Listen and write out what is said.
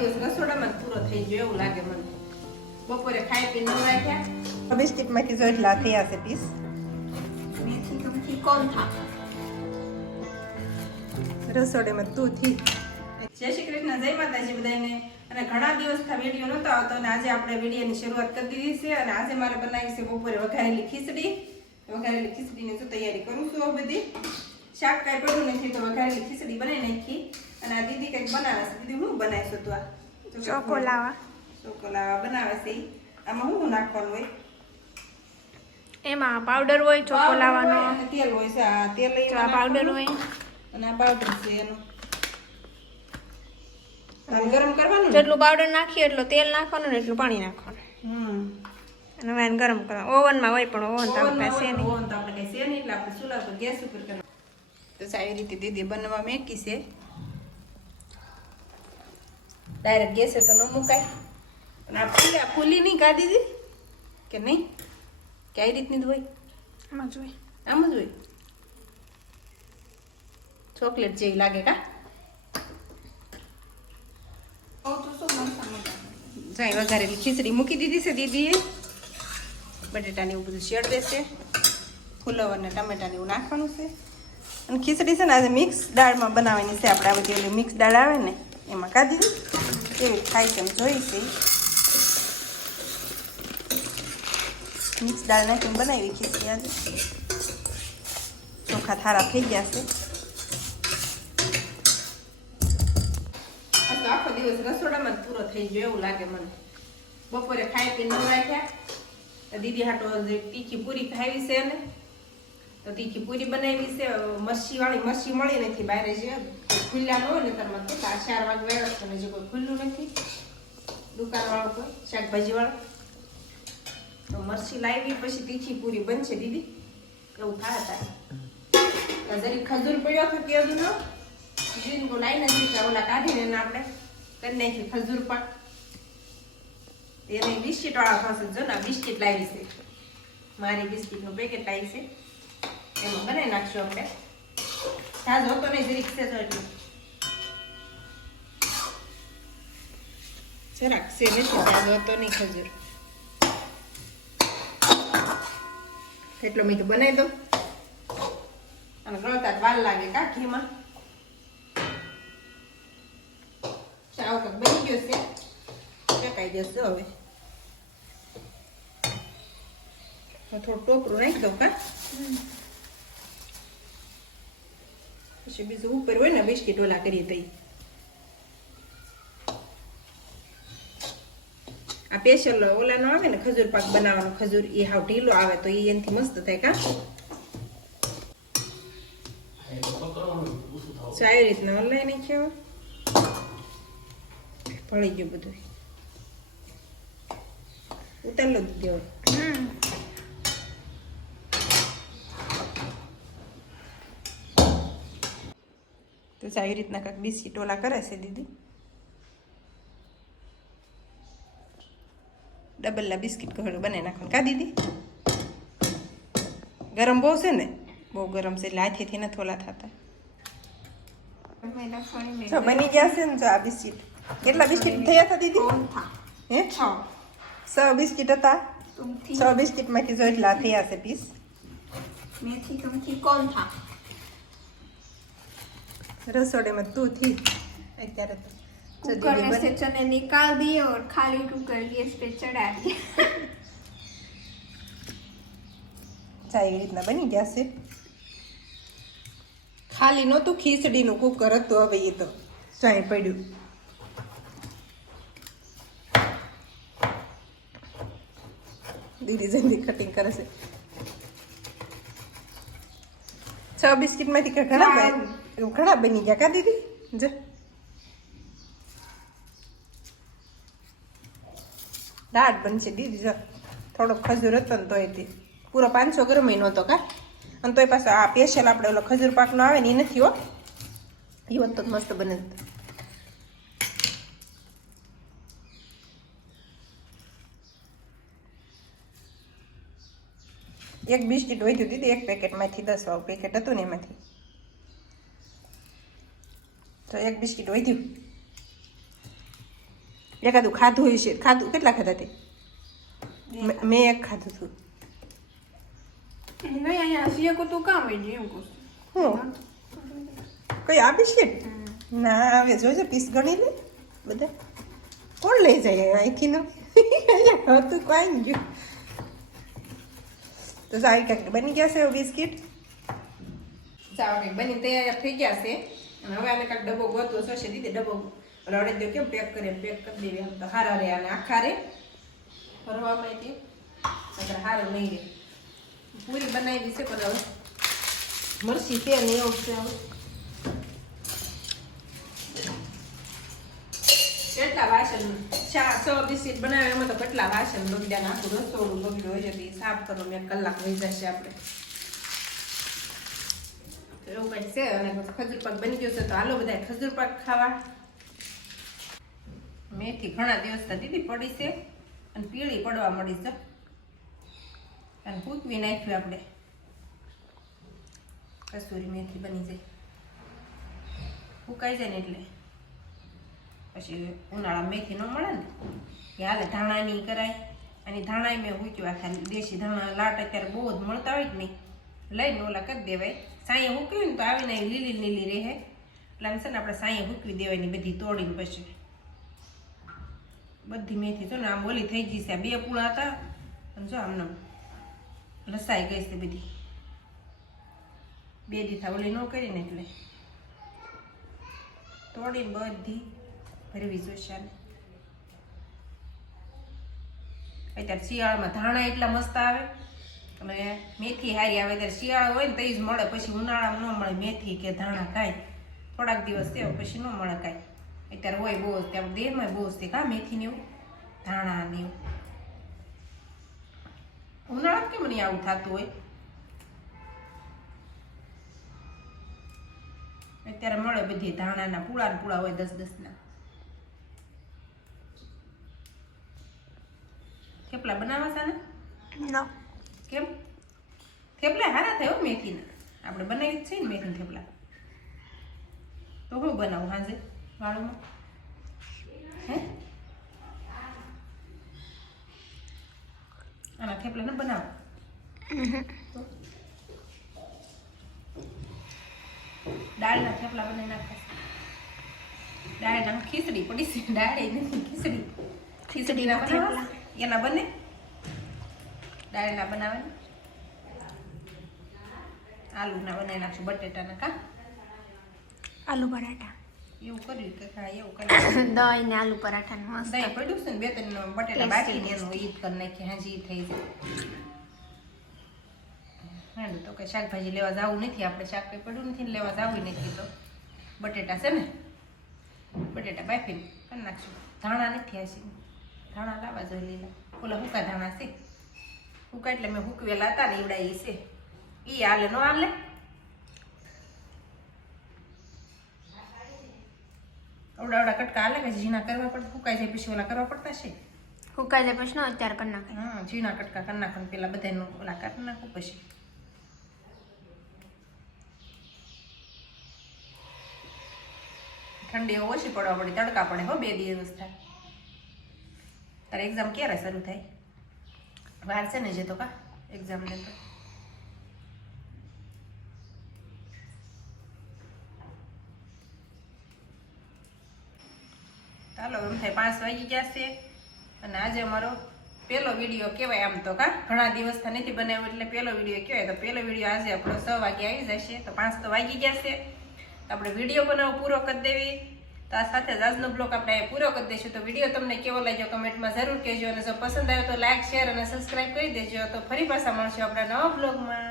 દિવસ રસોડામાં પૂરો થઈ ગયો એવું લાગે મને. બપોરે ખાઈ પી નવરાય થયા બિસ્કિટમાંથી જો એટલા થયા છે પીસ. મેથી કોણ થા રસોડામાં તું થી. જય શ્રી કૃષ્ણ જય માતાજી બધાને અને ઘણા દિવસથી વીડિયો નહોતો આવતો અને આજે આપણે વિડીયોની શરૂઆત કરી દીધી છે અને આજે મારે બનાવી છે બપોરે વઘારેલી ખીચડી. વઘારેલી ખીચડીની તો તૈયારી કરું છું બધી. શાક કાંઈ પડ્યું નથી તો વઘારેલી ખીચડી બનાવી નાખી. અને આ દીદી કંઈક બનાવે છે. દીદી હું બનાવીશું તું આ? ચોકોલાવા ચોકોલાવા બનાવે છે આમાં હું નાખવાનું હોય? એમાં પાવડર હોય ચોકોલાવાનો તેલ હોય છે. આ તેલ આ પાવડર હોય. અને આ પાવડર છે એનો. ગરમ કરવાનું જેટલું પાવડર નાખીએ એટલું તેલ નાખવાનું ને એટલું પાણી નાખવાનું. હમ. અને હવે એને ગરમ કરવાનું ઓવનમાં હોય પણ ઓવન તો આપણે છે નહીં. ઓવન તો આપણે કઈ છે નહીં. એટલે આપણે ચૂલા પર ગેસ ઉપર કરવાનું. તો સારી રીતે દીદી બનવા મેકી છે. ડાયરેક્ટ ગેસે તો ન મુકાય. અને આ ફૂલી આ ફૂલી નહીં કાઢી દીધી કે નહીં? કે આવી રીતની જ હોય? આમાં જોઈએ આમ જ હોય? ચોકલેટ જેવી લાગે કા? જાય વઘારેલી ખીચડી મૂકી દીધી છે દીદીએ. બટેટાને એવું બધું શેડ દેશે. ફુલાવર ને ટમેટાને એવું નાખવાનું છે. અને ખીચડી છે ને આજે મિક્સ દાળમાં બનાવવાની છે. આપણે આ બધી મિક્સ દાળ આવે ને એમાં કાઢી દઉં. કેવી થાય છે એમ જોઈ મિક્સ દાળ નાખીને બનાવી ખીચડી આજે. ચોખા થારા થઈ ગયા છે. આખો દિવસ રસોડામાં જ પૂરો થઈ ગયો એવું લાગે મને. બપોરે ખાઈ પી ન થયા દીદી હાટો જે તીખી પૂરી ખાવી છે ને. તો તીખી પૂરી બનાવી છે મરસી વાળી મરસી મળી નથી બહાર જે ખુલ્લા ન હોય ને તારમાં તો આ ચાર વાગે આવ્યો તો જે કોઈ ખુલ્લું નથી. દુકાન વાળો કોઈ શાકભાજી વાળો તો મરસી લાવી, પછી તીખી પૂરી બનશે, દીદી. એવું થાય થાય જરી ખજૂર પડ્યો હતો કે હજુ નો? જીન લાઈ નથી ઓલા કાઢીને આપણે કરી નાખી ખજૂર પણ એને બિસ્કીટ વાળા પાસે જો ને બિસ્કિટ લાવી છે. મારી બિસ્કિટનું પેકેટ લાવી છે. એમાં બનાવી નાખશું આપણે. સાજ હોતો નહીં જરીક છે તો એટલું. જરાક છે સાજ હોતો નહીં ખજૂર. એટલો મીઠું બનાવી દઉં. અને ગળતા વાર લાગે કાઠીમાં ચાવ કંઈક બની ગયો છે. ટકાઈ જશે હવે. થોડું ટોપરું નાખી દઉં કા? પછી બીજું ઉપર હોય ને બિસ્કિટ ઓલા કરીએ તો આ સ્પેશિયલ ઓલાનો આવે ને ખજૂર પાક બનાવવાનો ખજૂર એ હાવ ઢીલો આવે તો એ એનાથી મસ્ત થાય કા આવી રીતના ઓનલાઈન નાખ્યો ભળી ગયું બધું ઉતારલો જ દેવો તો આવી રીતના કાંઈક બિસ્કિટ ઓલા કરે છે દીદી. ડબલના બિસ્કિટ ઘડું બને નાખવાનું કા દીદી? ગરમ બહુ છે ને? બહુ ગરમ છે એટલે હાથેથી નથી ઓલા થતા. બની ગયા છે ને જો આ બિસ્કિટ. કેટલા બિસ્કિટ થયા હતા દીદી? હે? છ બિસ્કિટ હતા. છ બિસ્કિટમાંથી જો એટલા થયા છે પીસ. મેથી કોણ થા? રસોડેમાં તું થી અત્યારે તો જો कुकर દીદી में બની- से चने निकाल दिए और खाली कुकर गैस पे चढ़ा दिया ચા એવી રીતના બની ગયા છે ખાલી નહોતું ખીચડીનું કુકર હતું હવે એ તો ચાય પડ્યું દીદી જલ્દી કટિંગ કરે છે છ બિસ્કિટમાંથી કા ઘણા બન- ઘણા બની ગયા કા દીદી? જ. દાળ બનશે. દીદી જો, થોડો ખજૂર હતો ને તોય તે. પૂરો પાંચસો ગ્રામ ય નહોતો કા? અને તોય પાછો આ સ્પેશિયલ આપણે ઓલો ખજૂર પાકનો આવે ને એ નથી હો. એ હોત તો મસ્ત બને. એક બિસ્કિટ વધ્યું દીધી એક પેકેટમાંથી દસ વાળું પેકેટ હતું ને એમાંથી. તો એક બિસ્કિટ વધ્યું એકાદું ખાધું હશે ખાધું? કેટલા ખાધા તે? મેં- એક ખાધું હતું. નહીં અહીંયા શિયાકો તો કામ હોય છે એમ કહું છું. હું? કઈ આપીશ કે ના હવે જોજો પીસ ગણી લે. બધા. કોણ લઈ જાય અહીંથી નો? હતું કોઈ ગયું. તો સારી કાંઈક બની ગયા છે બિસ્કિટ? સારું બની તૈયાર થઈ ગયા છે. અને હવે આને કાંઈક ડબ્બો ગોતવો થશે દીધી ડબ્બો રડે દો કેમ પેક કરે, પેક કરી દેવી આમ તો હારા રે અને આખા રે. ફરવામાં તે. નકર હારું નહીં રે. પૂરી બનાવી છે પણ હવે મરસી છે ને એવું છે હવે. કેટલા વાસણ ચા, સો બિસ્કીટ બનાવે, એમાં તો કેટલા વાસણ બગડ્યા આખું રસોડું બગડ્યું હોય છે સાફ કરો મેં કલાક વહી જશે આપણે. એવું કંઈક છે? અને ખજૂર પાક બની ગયો છે, તો હાલો બધા ખજૂર પાક ખાવા. મેથી ઘણા દિવસ દીદી પડી છે, અને પીળી પડવા મળી છે. અને કૂકવી નાખ્યું આપણે. કસૂરી મેથી બની જાય. ફૂકાઈ જાય ને એટલે. પછી ઉનાળા મેથી ન મળે ને કે હાલે ધાણાની કરાય. અને ધાણા મેં મૂક્યું આખા દેશી ધાણા લાટ અત્યારે બહુ જ મળતા હોય જ નહીં? લઈને ઓલા કરી દેવાય. સાંયે મૂક્યું ને તો આવીને લીલી લીલી રહે. એટલે આમ છે ને આપણે સાંયે મૂકવી ને બધી તોડીને પછી. બધી મેથી જો ને આમ ઓલી થઈ ગઈ છે. બે પૂળા હતા. અને જો આમને લસાઈ ગઈ છે બધી. બે દીથા ઓલી ન કરીને એટલે. તોડીને બધી ભરવી જોશે આને. અત્યારે શિયાળામાં ધાણા એટલા મસ્ત આવે. અને મેથી હારી આવે ત્યારે શિયાળો હોય ને તો જ મળે. પછી ઉનાળામાં ન મળે મેથી કે ધાણા કાંઈ. થોડાક દિવસ થયો, પછી ન મળે કાંઈ. અત્યારે હોય બહુ જ. ત્યાં દેહમાં બહુ જ તે કાં મેથી ને એવું? ધાણા ને એવું. ઉનાળામાં કેમ નહીં આવું થતું હોય? અત્યારે મળે બધી ધાણાના પૂળા ને પૂળા હોય દસ દસના. કેટલા બનાવવા ને નો કેમ? થેપલા હારા થયો મેથીના. આપણે બનાવી છે ને મેથીના થેપલા. તો હું બનાવું હાજે વાળુમાં? હે? આના થેપલા ને બનાવો. દાળના થેપલા બનાવી નાખો દાળના ખીચડી પડી છે. દાળ એની નથી ખીચડી. ખીચડીના બનાવ? એના બને? દાળના આલુ આલુના બનાવી નાખશું બટેટાના કા? આલુ પરાઠા. એવું કર્યું કે હા એવું કર્યું દહીં ને આલુ પરાઠા મસ્ત. દહીં પડ્યું છે ને બે ત્રણ બટેટા બાકી ને એનું ઈદ કરી નાખી હાજી થઈ જાય. તો કઈ શાકભાજી લેવા જવું નથી આપણે શાક કંઈ પડ્યું નથી ને લેવા જવું નથી તો. બટેટા છે ને બટેટા બાફીને કરી નાખશું. ધાણા નથી હશે ધાણા લાવવા જોઈએ લીલા. ઓલા હુકા ધાણા છે. હુકા એટલે મેં હુકવેલા હતા ને એવડા એ છે. એ હાલે ન હાલે? અવડા અવડા કટકા હાલે કે ઝીણા કરવા પડે હુકાઈ જાય પછી ઓલા કરવા પડતા છે? હુકાઈ જાય પછી નો અત્યારે કરી નાખે. હા ઝીણા કટકા કરી નાખો પેલા બધાનું ઓલા કરી નાખું પછી. ઠંડી ઓછી પડવા પડી તડકા પડે હો બે દિવસ થાય. તારે એક્ઝામ ક્યારે શરૂ થાય? વાર છે ને જે તો કા એક્ઝામ ને તો. ચાલો, એમ થાય પાંચ વાગી ગયા છે. અને આજે અમારો પહેલો વીડિયો કહેવાય આમ તો કા, ઘણા દિવસથી નથી બનાવ્યો એટલે પહેલો વીડિયો કહેવાય. તો પહેલો વીડિયો આજે આપણો છ વાગે આવી જશે. તો પાંચ તો વાગી ગયા છે. આપણે વીડિયો બનાવો પૂરો કરી દેવી. તો આ સાથે જ આજનો બ્લોગ આપણે પૂરો કરી દઈશું. તો વીડિયો તમને કેવો લાગ્યો કમેન્ટમાં જરૂર કહેજો અને જો પસંદ આવ્યો તો લાઇક શેર અને સબસ્ક્રાઈબ કરી દેજો. તો ફરી પાછા મળશું આપણા નવા બ્લોગમાં.